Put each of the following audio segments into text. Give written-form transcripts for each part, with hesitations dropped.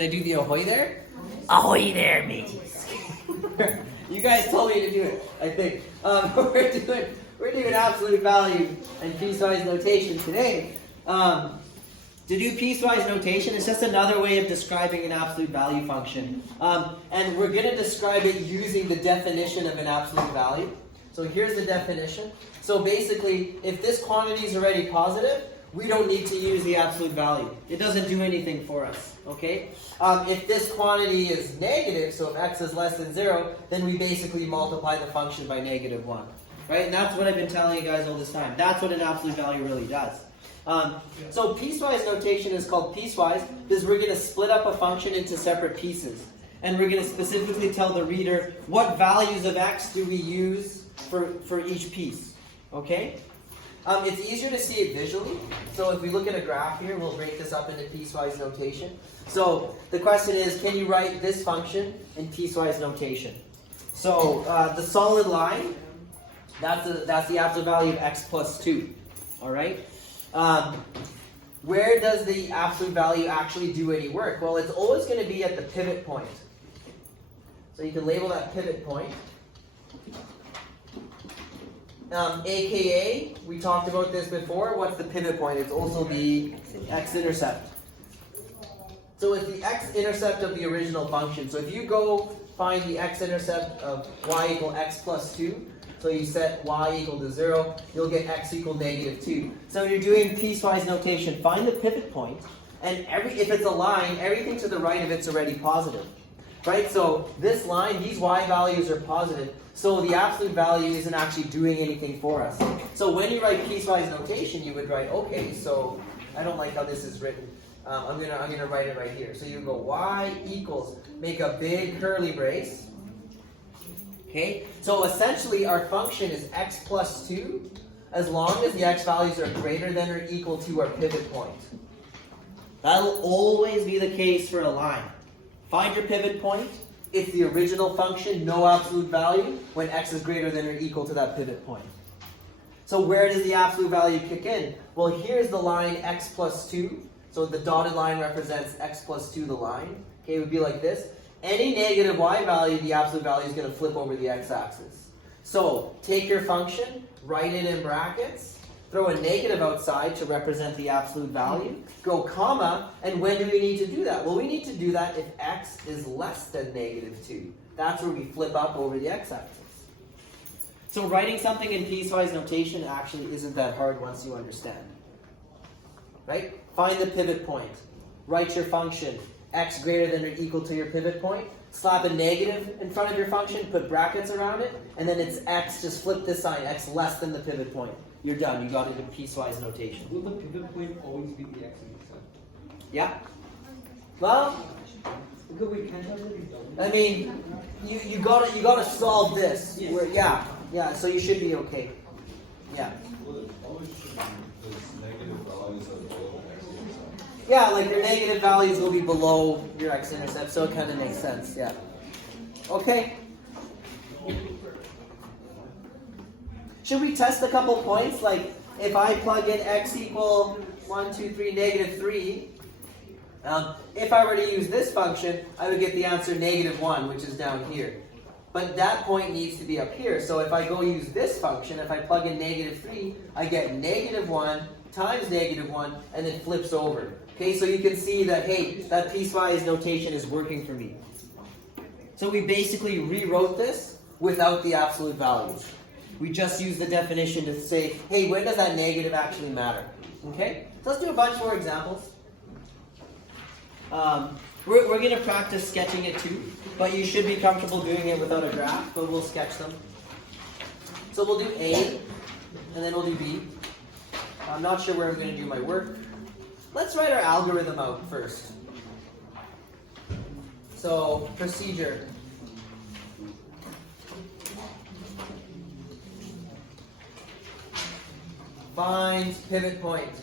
Did I do the ahoy there? Ahoy there, mateys. You guys told me to do it, I think. We're doing absolute value and piecewise notation today. To do piecewise notation, it's just another way of describing an absolute value function. And we're going to describe it using the definition of an absolute value. So here's the definition. So basically, if this quantity is already positive, we don't need to use the absolute value. It doesn't do anything for us, okay? If this quantity is negative, so if x is less than 0, then we basically multiply the function by -1, right? And that's what I've been telling you guys all this time. That's what an absolute value really does. So piecewise notation is called piecewise because we're going to split up a function into separate pieces. And we're going to specifically tell the reader what values of x do we use for each piece, okay? It's easier to see it visually. So if we look at a graph here, we'll break this up into piecewise notation. So the question is, can you write this function in piecewise notation? So the solid line, that's the absolute value of x plus 2, all right? Where does the absolute value actually do any work? Well, it's always going to be at the pivot point. So you can label that pivot point. AKA, we talked about this before, what's the pivot point? It's also the x-intercept. So it's the x-intercept of the original function. So if you go find the x-intercept of y equal x plus 2, so you set y equal to 0, you'll get x equal -2. So when you're doing piecewise notation, find the pivot point, and if it's a line, everything to the right of it's already positive. Right, so this line, these y values are positive, so the absolute value isn't actually doing anything for us. So when you write piecewise notation, you would write, okay, so I don't like how this is written. I'm gonna write it right here. So you go y equals, make a big curly brace. Okay, so essentially our function is x plus 2 as long as the x values are greater than or equal to our pivot point. That'll always be the case for a line. Find your pivot point. It's the original function, no absolute value, when x is greater than or equal to that pivot point. So where does the absolute value kick in? Well, here's the line x plus 2. So the dotted line represents x plus 2, the line. Okay, it would be like this. Any negative y value, the absolute value is going to flip over the x-axis. So take your function, write it in brackets, throw a negative outside to represent the absolute value, go comma, and when do we need to do that? Well, we need to do that if x is less than -2. That's where we flip up over the x-axis. So writing something in piecewise notation actually isn't that hard once you understand. Right? Find the pivot point. Write your function, x greater than or equal to your pivot point. Slap a negative in front of your function, put brackets around it, and then it's x, just flip this sign, x less than the pivot point. You're done. You got it in piecewise notation. Will the pivot point always be the x-intercept? Yeah. Well, Because we can't have it. I mean, you gotta solve this. Yes. Yeah. So you should be okay. Yeah. Well, it always should be because negative values are below x-intercept. Yeah, like your negative values will be below your x-intercept, so it kind of makes sense. Yeah. Okay. Should we test a couple points? Like, if I plug in x equal 1, 2, 3, -3, if I were to use this function, I would get the answer -1, which is down here. But that point needs to be up here. So if I go use this function, if I plug in -3, I get -1 times -1, and then flips over. Okay, so you can see that, hey, that piecewise notation is working for me. So we basically rewrote this without the absolute values. We just use the definition to say, hey, when does that negative actually matter? Okay? So let's do a bunch more examples. We're going to practice sketching it too, but you should be comfortable doing it without a graph, but we'll sketch them. So we'll do A, and then we'll do B. I'm not sure where I'm going to do my work. Let's write our algorithm out first. So, procedure. Find pivot point.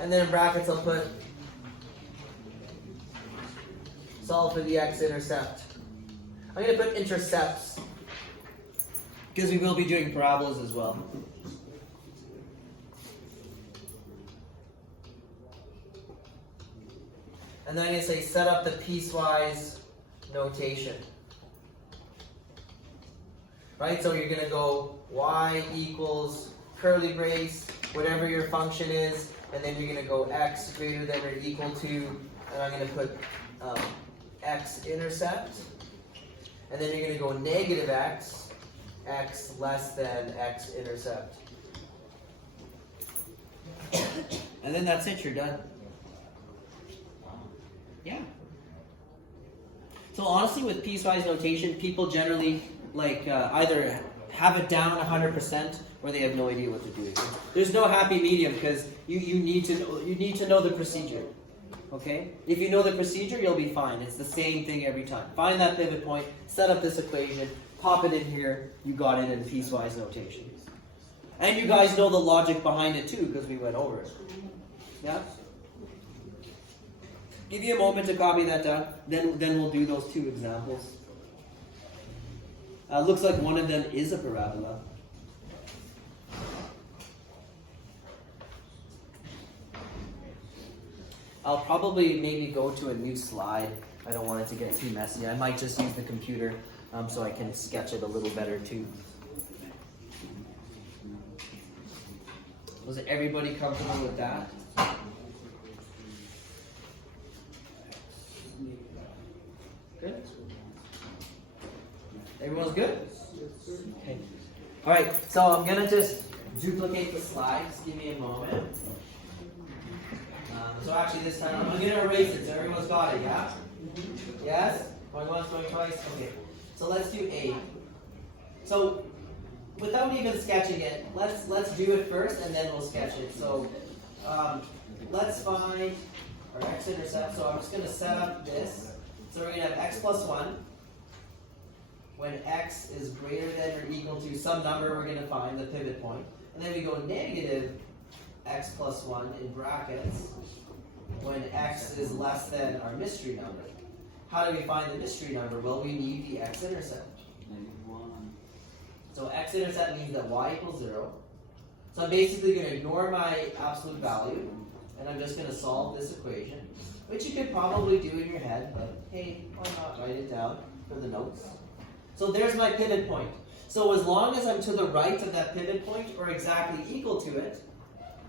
And then in brackets I'll put solve for the x-intercept. I'm going to put intercepts because we will be doing parabolas as well. And then I'm going to say set up the piecewise notation. Right, so you're going to go y equals curly brace, whatever your function is, and then you're going to go x greater than or equal to, and I'm going to put x-intercept, and then you're going to go negative x, x less than x-intercept. And then that's it, you're done. Yeah. So honestly, with piecewise notation, people generally either have it down 100% or they have no idea what they're doing. There's no happy medium because you need to know the procedure. Okay? If you know the procedure, you'll be fine. It's the same thing every time. Find that pivot point, set up this equation, pop it in here, you got it in piecewise notation. And you guys know the logic behind it too because we went over it. Yeah? Give you a moment to copy that down, then we'll do those two examples. Looks like one of them is a parabola. I'll probably maybe go to a new slide. I don't want it to get too messy. I might just use the computer so I can sketch it a little better too. Was everybody comfortable with that? Good? Everyone's good? Okay. Alright, so I'm going to just duplicate the slides. Give me a moment. So actually this time I'm going to erase it so everyone's got it, yeah? Yes? Going once, going twice? Okay. So let's do A. So without even sketching it, let's do it first and then we'll sketch it. So let's find our x-intercept. So I'm just going to set up this. So we're going to have x plus 1. When x is greater than or equal to some number, we're going to find the pivot point. And then we go negative x plus 1 in brackets when x is less than our mystery number. How do we find the mystery number? Well, we need the x-intercept. So x-intercept means that y equals 0. So I'm basically going to ignore my absolute value, and I'm just going to solve this equation, which you could probably do in your head, but hey, why not write it down for the notes? So there's my pivot point. So as long as I'm to the right of that pivot point, or exactly equal to it,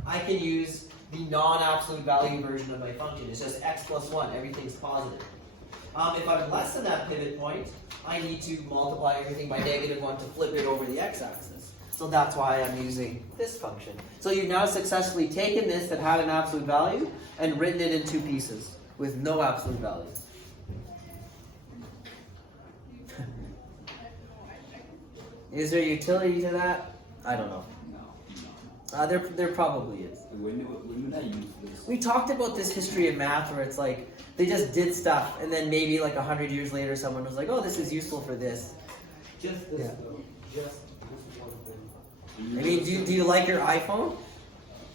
I can use the non-absolute value version of my function. It's just x plus 1, everything's positive. If I'm less than that pivot point, I need to multiply everything by negative 1 to flip it over the x-axis. So that's why I'm using this function. So you've now successfully taken this that had an absolute value and written it in two pieces with no absolute value. Is there utility to that? I don't know. There probably is. When would I use this? We talked about this history of math where it's like they just did stuff and then maybe like 100 years later someone was like, oh, this is useful for this. Just this Yeah. though. Just this one thing. I mean, do you like your iPhone?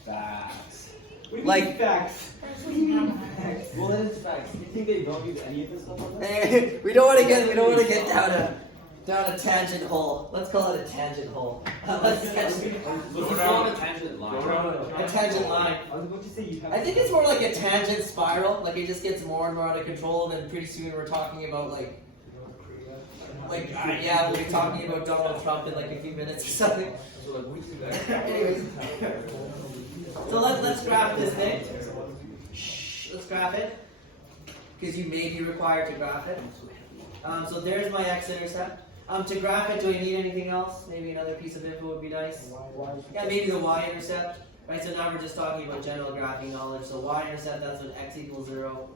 Facts. What do you Like- mean facts? What do you mean facts? Well, that is facts. You think they don't use any of this stuff on this? we don't want to get down a tangent hole. Let's call it a tangent hole. Let's sketch Go down a tangent line. a tangent line. I was about to say you have. I think it's more like a tangent spiral. Like it just gets more and more out of control. Then pretty soon we're talking about like yeah, we'll be talking about Donald Trump in like a few minutes or something. Anyways, so let's graph this thing. Shh, let's graph it because you may be required to graph it. So there's my x-intercept. To graph it, do I need anything else? Maybe another piece of info would be nice. Yeah, maybe the y-intercept. Right, so now we're just talking about general graphing knowledge. So y-intercept, that's when x equals 0.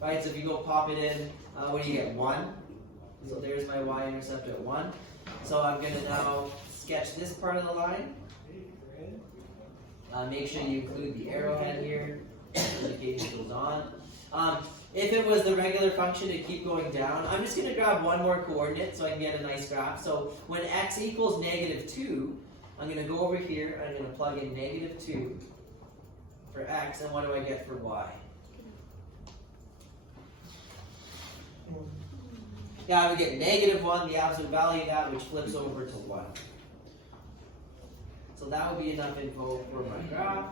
Right, so if you go pop it in, what do you get? 1. So there's my y-intercept at 1. So I'm going to now sketch this part of the line. Make sure you include the arrowhead here, indicating it goes on. If it was the regular function to keep going down, I'm just going to grab one more coordinate so I can get a nice graph. So when x equals negative 2, I'm going to go over here and I'm going to plug in negative 2 for x, and what do I get for y? Yeah, I would get negative 1, the absolute value of that, which flips over to 1. So that would be enough info for my graph.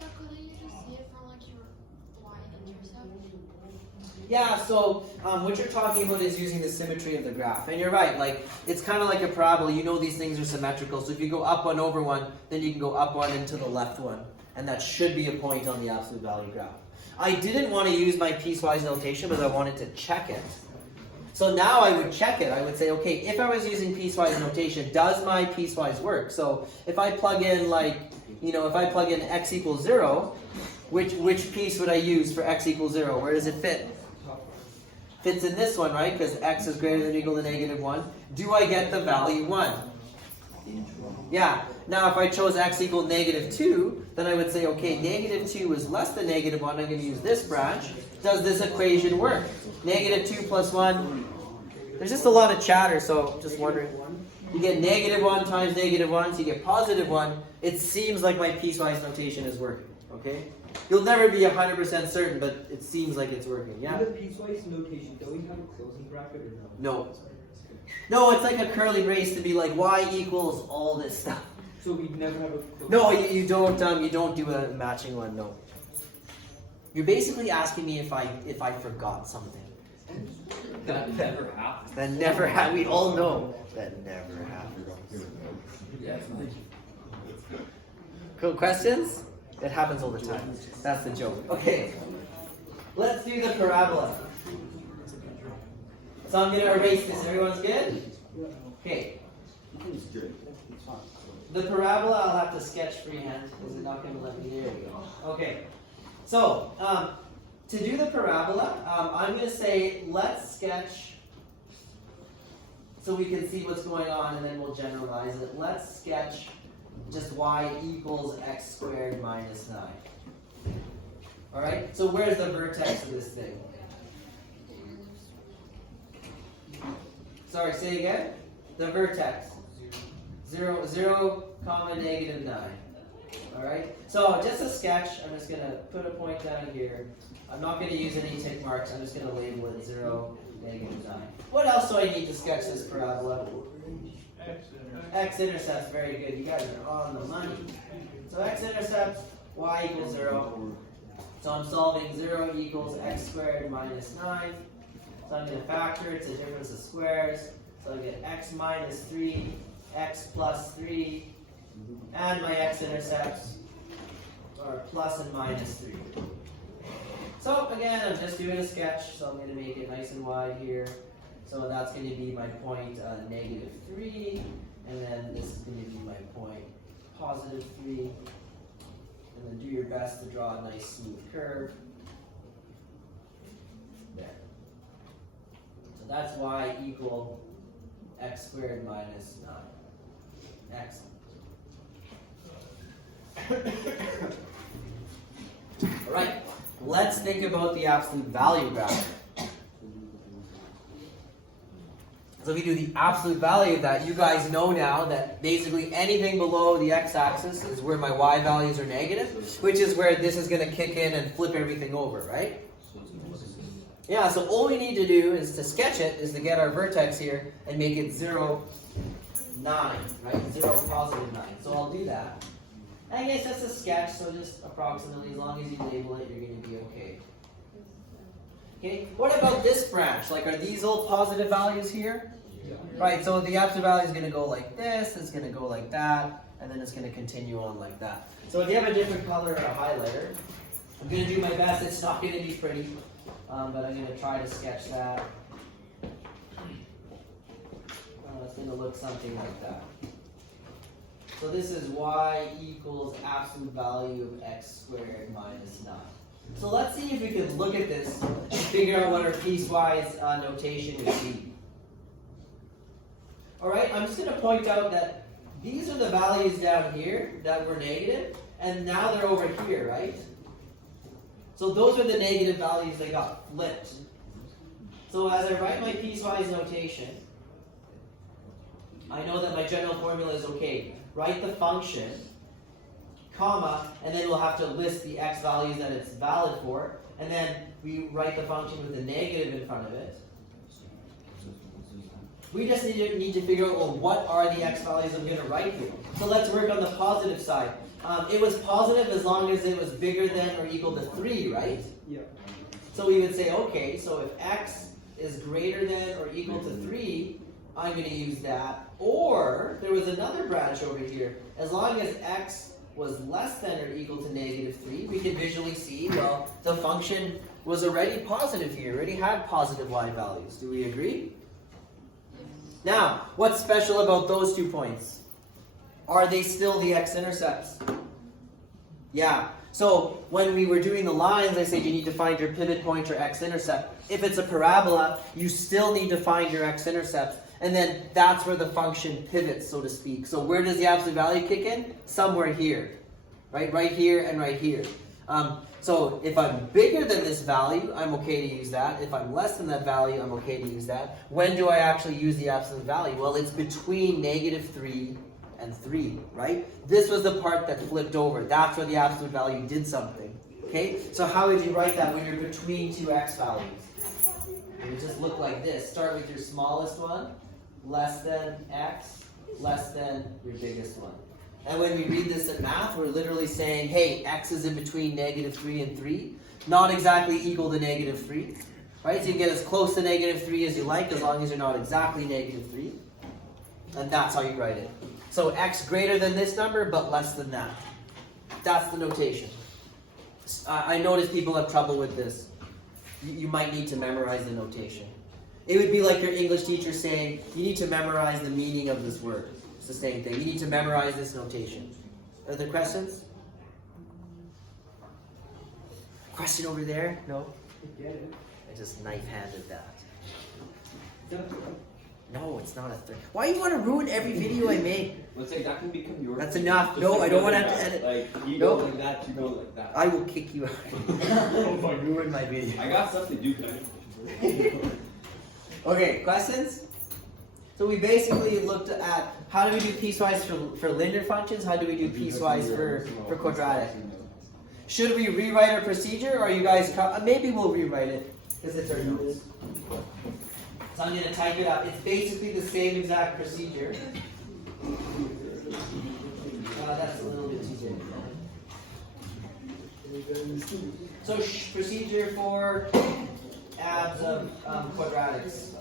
But couldn't you just see it from like your Yeah, so what you're talking about is using the symmetry of the graph. And you're right, like it's kind of like a parabola. You know these things are symmetrical. So if you go up one over one, then you can go up one into the left one. And that should be a point on the absolute value graph. I didn't want to use my piecewise notation because I wanted to check it. So now I would check it. I would say, okay, if I was using piecewise notation, does my piecewise work? So if I plug in like, if I plug in x equals 0, which piece would I use for x equals 0? Where does it fit? Fits in this one, right? Because x is greater than or equal to -1. Do I get the value 1? Yeah. Now if I chose x equal -2, then I would say, okay, -2 is less than -1. I'm going to use this branch. Does this equation work? -2 plus 1. There's just a lot of chatter, so just wondering. You get -1 times -1, so you get +1. It seems like my piecewise notation is working, okay? You'll never be 100% certain, but it seems like it's working, yeah? In the piecewise notation, don't we have a closing bracket or no? No. No, it's like a curly brace to be like y equals all this stuff. So we never have a closing No, you don't do a matching one, no. You're basically asking me if I forgot something. That never happens. That never happened. We all know that never happened. Cool questions? It happens all the time. That's the joke. Okay. Let's do the parabola. So I'm going to erase this. Everyone's good? Okay. The parabola I'll have to sketch freehand because it's not going to let me. There we go. Okay. So, to do the parabola, I'm going to say let's sketch so we can see what's going on and then we'll generalize it. Let's sketch just y equals x squared minus 9. Alright, so where's the vertex of this thing? Sorry, say again? The vertex. 0, comma, -9. Alright, so just a sketch. I'm just going to put a point down here. I'm not going to use any tick marks. I'm just going to label it 0, -9. What else do I need to sketch this parabola? X-intercepts, very good. You guys are on the money. So x-intercepts, y equals 0. So I'm solving 0 equals x squared minus 9. So I'm going to factor. It's a difference of squares. So I get x minus 3, x plus 3, and my x-intercepts are plus and minus 3. So again, I'm just doing a sketch, so I'm going to make it nice and wide here. So that's going to be my point -3, and then this is going to be my point +3. And then do your best to draw a nice smooth curve. There. So that's y equal x squared minus 9. Excellent. All right, let's think about the absolute value graph. So if we do the absolute value of that, you guys know now that basically anything below the x-axis is where my y values are negative, which is where this is going to kick in and flip everything over, right? Yeah, so all we need to do is to sketch it, is to get our vertex here and make it 0, 9, right? 0, +9. So I'll do that. I guess that's a sketch, so just approximately, as long as you label it, you're going to be okay. Okay, what about this branch? Like, are these all positive values here? Yeah. Right, so the absolute value is going to go like this, it's going to go like that, and then it's going to continue on like that. So if you have a different color or a highlighter, I'm going to do my best. It's not going to be pretty, but I'm going to try to sketch that. It's going to look something like that. So this is y equals absolute value of x squared minus 9. So let's see if we can look at this and figure out what our piecewise notation would be. Alright, I'm just going to point out that these are the values down here that were negative, and now they're over here, right? So those are the negative values that got flipped. So as I write my piecewise notation, I know that my general formula is okay. Write the function, comma, and then we'll have to list the x values that it's valid for, and then we write the function with a negative in front of it. We just need to figure out, well, what are the x values I'm going to write here? So let's work on the positive side. It was positive as long as it was bigger than or equal to 3, right? Yeah. So we would say, okay, so if x is greater than or equal to 3, I'm going to use that. Or there was another branch over here. As long as x was less than or equal to -3, we can visually see, well, the function was already positive here, already had positive y values. Do we agree? Now, what's special about those 2 points? Are they still the x-intercepts? Yeah. So when we were doing the lines, I said you need to find your pivot point or x-intercept. If it's a parabola, you still need to find your x-intercepts. And then that's where the function pivots, so to speak. So where does the absolute value kick in? Somewhere here. Right? Right here and right here. So if I'm bigger than this value, I'm okay to use that. If I'm less than that value, I'm okay to use that. When do I actually use the absolute value? Well, it's between -3 and 3, right? This was the part that flipped over. That's where the absolute value did something. Okay? So how would you write that when you're between 2 x values? It would just look like this. Start with your smallest one, less than x, less than your biggest one. And when we read this in math, we're literally saying, hey, x is in between -3 and 3, not exactly equal to -3, right? So you get as close to -3 as you like, as long as you're not exactly -3. And that's how you write it. So x greater than this number, but less than that. That's the notation. I notice people have trouble with this. You might need to memorize the notation. It would be like your English teacher saying, you need to memorize the meaning of this word. It's the same thing. You need to memorize this notation. Are there questions? Question over there? No? I just knife-handed that. No, it's not a third. Why do you want to ruin every video I make? Let's say that can become yours. That's enough. No, I don't want to have to edit. Like, you go like that, you go like that. I will kick you out. If I ruin my video. I got stuff to do, guys. Okay, questions? So we basically looked at how do we do piecewise for linear functions, how do we do piecewise for quadratic. Should we rewrite our procedure, or are you guys, maybe we'll rewrite it, because it's our notes. So I'm going to type it up. It's basically the same exact procedure. That's a little bit too big. So procedure for abs of quadratics.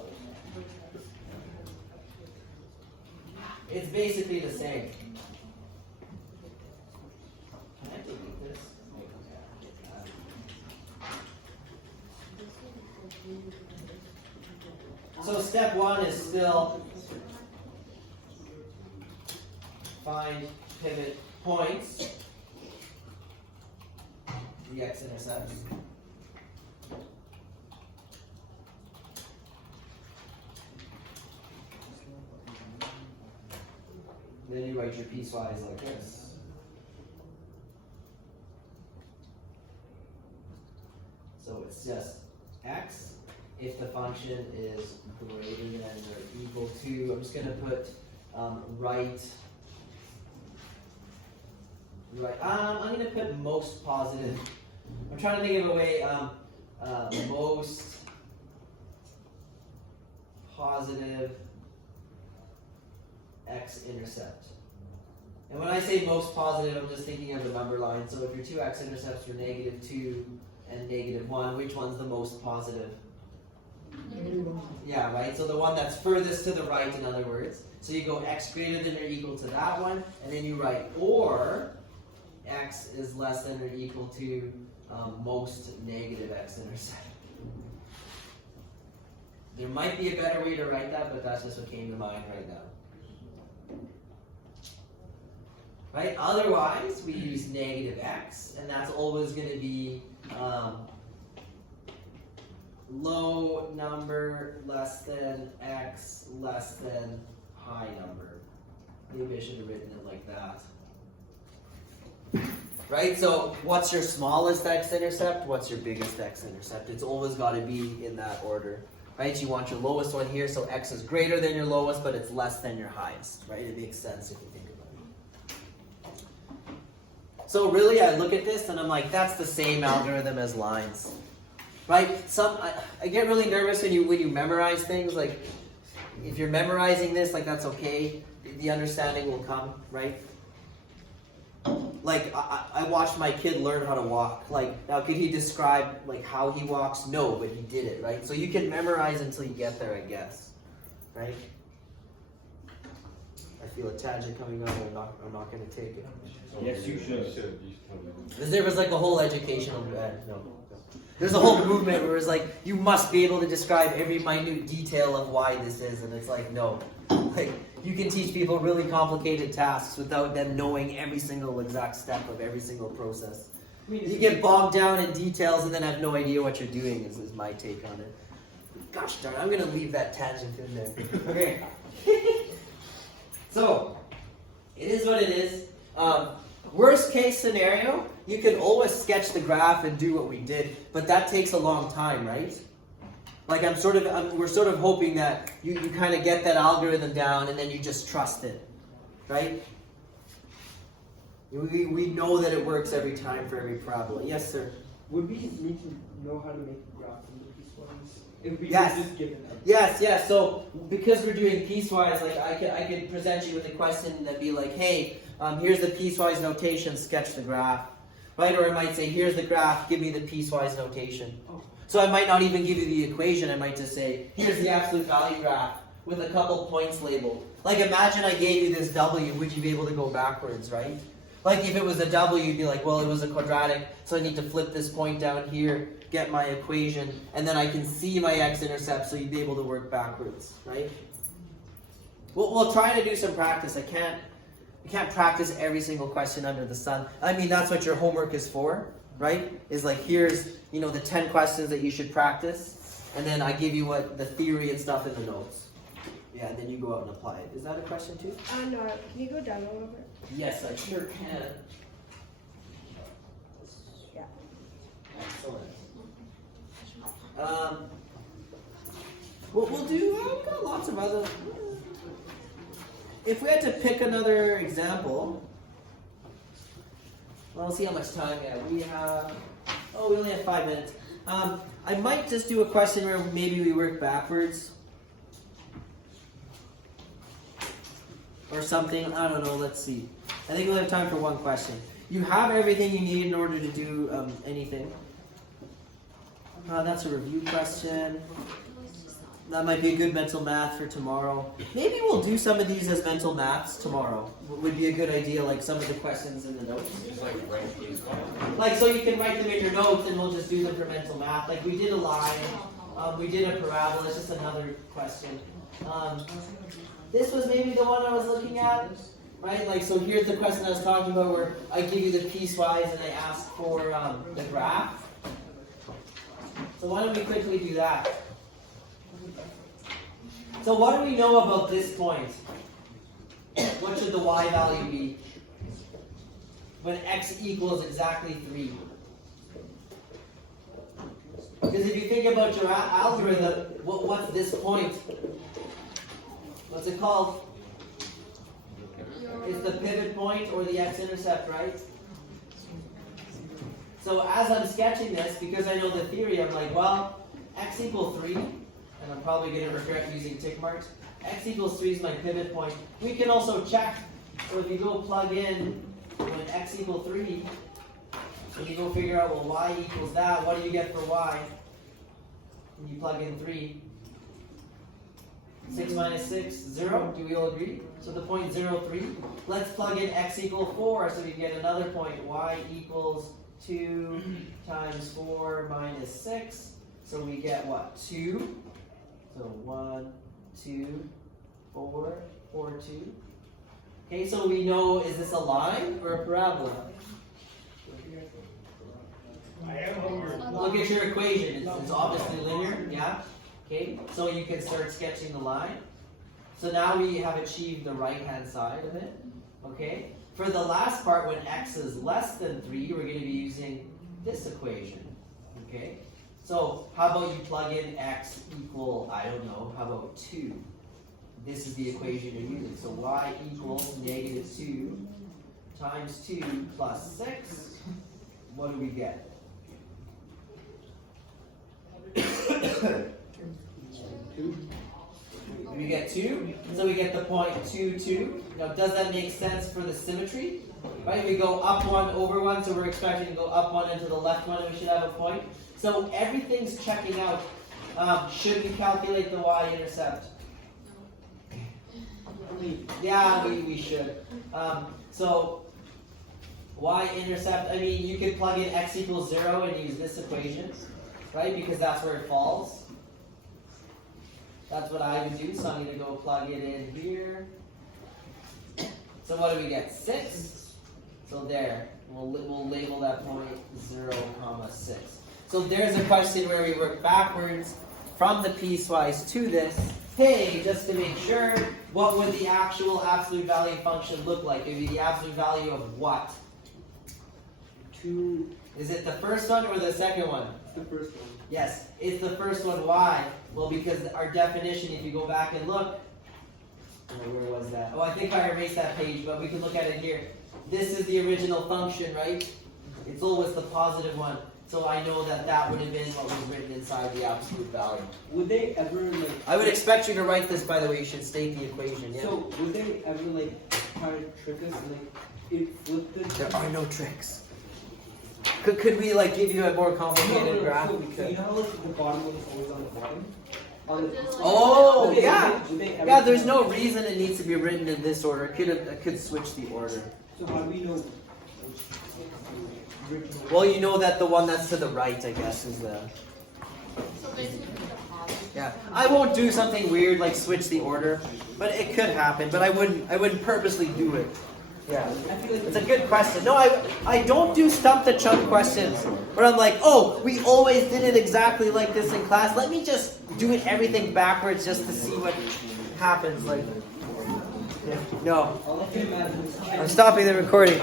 It's basically the same. Can I delete this? So step 1 is still find pivot points, the x-intercepts. Then you write your piecewise like this. So it's just x if the function is greater than or equal to, I'm just going to put right, I'm going to put most positive. I'm trying to think of a way, most positive x-intercept. And when I say most positive, I'm just thinking of the number line. So if your 2 x-intercepts are -2 and -1, which one's the most positive? Yeah, right? So the one that's furthest to the right, in other words. So you go x greater than or equal to that one, and then you write or x is less than or equal to most negative x-intercept. There might be a better way to write that, but that's just what came to mind right now. Right? Otherwise, we use negative x, and that's always going to be low number less than x less than high number. Maybe I should have written it like that. Right? So what's your smallest x-intercept? What's your biggest x-intercept? It's always got to be in that order. Right? You want your lowest one here, so x is greater than your lowest, but it's less than your highest. Right? It makes sense if you think about it. So really, I look at this and I'm like, that's the same algorithm as lines. Right? I get really nervous when you memorize things. Like, if you're memorizing this, like, that's okay. The understanding will come, right? like I watched my kid learn how to walk. Like, now could he describe like how he walks? No, but he did it, right? So you can memorize until you get there, I guess, right? I feel a tangent coming on. I'm not going to take it. Yes, you should. You should totally. Because there was like a whole educational. No. There's a whole movement where it's like you must be able to describe every minute detail of why this is, and it's like no. Like you can teach people really complicated tasks without them knowing every single exact step of every single process. You get bogged down in details and then have no idea what you're doing. Is my take on it. Gosh darn, I'm gonna leave that tangent in there. Okay. So it is what it is. Worst case scenario, you can always sketch the graph and do what we did, but that takes a long time, right? Like we're sort of hoping that you kind of get that algorithm down and then you just trust it, right? We know that it works every time for every parabola. Yes, sir. Would we need to know how to make a graph from the piecewise? If we Yes. were just given that. Yes. So because we're doing piecewise, like I could present you with a question that'd be like, hey, here's the piecewise notation, sketch the graph, right? Or I might say, here's the graph, give me the piecewise notation. So I might not even give you the equation. I might just say, here's the absolute value graph with a couple points labeled. Like imagine I gave you this W, would you be able to go backwards, right? Like if it was a W, you'd be like, well, it was a quadratic, so I need to flip this point down here, get my equation, and then I can see my x-intercept, so you'd be able to work backwards, right? We'll try to do some practice. You can't practice every single question under the sun. I mean, that's what your homework is for, right? Is like, here's, the 10 questions that you should practice, and then I give you what the theory and stuff in the notes. Yeah, and then you go out and apply it. Is that a question too? No, can you go down a little bit? Yes, I sure can. Yeah. Excellent. We'll do, we've got lots of other, if we had to pick another example, well, let's see how much time we have. We only have 5 minutes. I might just do a question where maybe we work backwards. Or something, I don't know, let's see. I think we'll have time for one question. You have everything you need in order to do anything. That's a review question. That might be a good mental math for tomorrow. Maybe we'll do some of these as mental maths tomorrow. Would be a good idea, like some of the questions in the notes. Just like write these down. Like so you can write them in your notes and we'll just do them for mental math. Like we did a line, we did a parabola, it's just another question. This was maybe the one I was looking at, right? Like, so here's the question I was talking about where I give you the piecewise and I ask for the graph. So why don't we quickly do that? So what do we know about this point? What should the y value be when x equals exactly 3? Because if you think about your algorithm, what's this point? What's it called? It's the pivot point or the x-intercept, right? So as I'm sketching this, because I know the theory, I'm like, well, x equals 3, and I'm probably going to regret using tick marks. X equals 3 is my pivot point. We can also check, so if you go plug in when x equals 3, and you go figure out, well, y equals that, what do you get for y? And you plug in 3. 6 minus 6, 0. Do we all agree? So the point 0, 3. Let's plug in x equals 4, so we get another point. Y equals 2 times 4 minus 6. So we get what? 2. So 1, 2, 4, 4, 2. Okay, so we know, is this a line or a parabola? Look at your equation. It's obviously linear, yeah? Okay, so you can start sketching the line. So now we have achieved the right-hand side of it. Okay, for the last part, when x is less than 3, we're going to be using this equation. Okay, so how about you plug in x equal, I don't know, how about 2? This is the equation you're using. So y equals negative 2 times 2 plus 6. What do we get? We get 2, so we get the point 2, 2. Now, does that make sense for the symmetry? Right? We go up 1 over 1, so we're expecting to go up 1 and to the left 1, and we should have a point. So everything's checking out. Should we calculate the y-intercept? Yeah, we should. So y-intercept, I mean, you could plug in x equals 0 and use this equation, right? Because that's where it falls. That's what I would do, so I'm going to go plug it in here. So what do we get? 6. So there, we'll label that point 0, 6. So there's a question where we work backwards from the piecewise to this. Hey, just to make sure, what would the actual absolute value function look like? It would be the absolute value of what? 2. Is it the first one or the second one? It's the first one. Yes, it's the first one. Why? Well, because our definition, if you go back and look, where was that? Oh, I think I erased that page, but we can look at it here. This is the original function, right? It's always the positive one. So I know that that would have been what was written inside the absolute value. Would they ever like? I would expect you to write this, by the way. You should state the equation, yeah? So would they ever like try to trick us and like flip the? There are no tricks. Could we like give you a more complicated graph? So, We so you could. know how like the bottom one is always on the bottom? Oh, Would they- yeah. would they ever Yeah, there's try- no reason it needs to be written in this order. It could switch the order. So how do we know? Original? Well, you know that the one that's to the right, I guess, is the. So basically the positive. Yeah, I won't do something weird like switch the order, but it could happen. But I wouldn't purposely do it. Yeah, I feel like it's a good question. No, I don't do stump the chump questions where I'm like, oh, we always did it exactly like this in class. Let me just do it everything backwards just to see what happens. Like, yeah. No, I'll let you imagine. I'm stopping the recording.